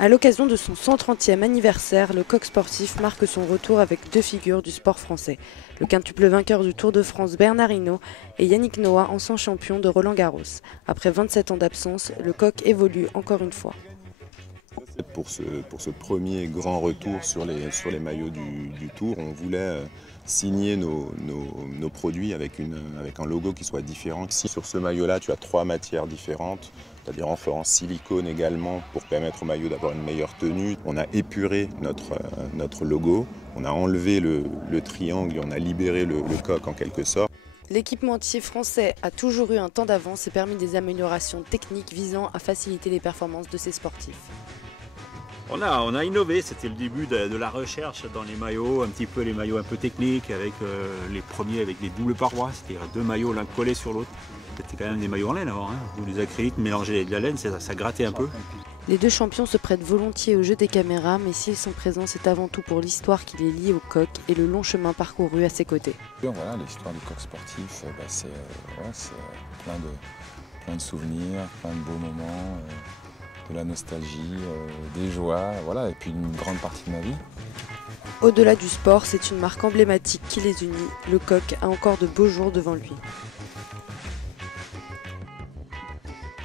À l'occasion de son 130e anniversaire, le coq sportif marque son retour avec deux figures du sport français. Le quintuple vainqueur du Tour de France Bernard Hinault et Yannick Noah, ancien champion de Roland-Garros. Après 27 ans d'absence, le coq évolue encore une fois. Pour ce premier grand retour sur les maillots du Tour, on voulait signer nos produits avec un logo qui soit différent. Sur ce maillot-là, tu as 3 matières différentes, c'est-à-dire en silicone également pour permettre au maillot d'avoir une meilleure tenue. On a épuré notre logo, on a enlevé le triangle et on a libéré le coq en quelque sorte. L'équipementier français a toujours eu un temps d'avance et permis des améliorations techniques visant à faciliter les performances de ses sportifs. On a innové, c'était le début de la recherche dans les maillots, un petit peu les maillots un peu techniques, avec les premiers avec des doubles parois, c'est-à-dire 2 maillots l'un collé sur l'autre. C'était quand même des maillots en laine avant, ou des acryliques mélangés avec de la laine, ça grattait un peu. Les deux champions se prêtent volontiers au jeu des caméras, mais s'ils sont présents, c'est avant tout pour l'histoire qui les lie au coq et le long chemin parcouru à ses côtés. Voilà, l'histoire du coq sportif, c'est plein de souvenirs, plein de beaux moments. De la nostalgie, des joies, voilà, et puis une grande partie de ma vie. Au-delà du sport, c'est une marque emblématique qui les unit. Le coq a encore de beaux jours devant lui.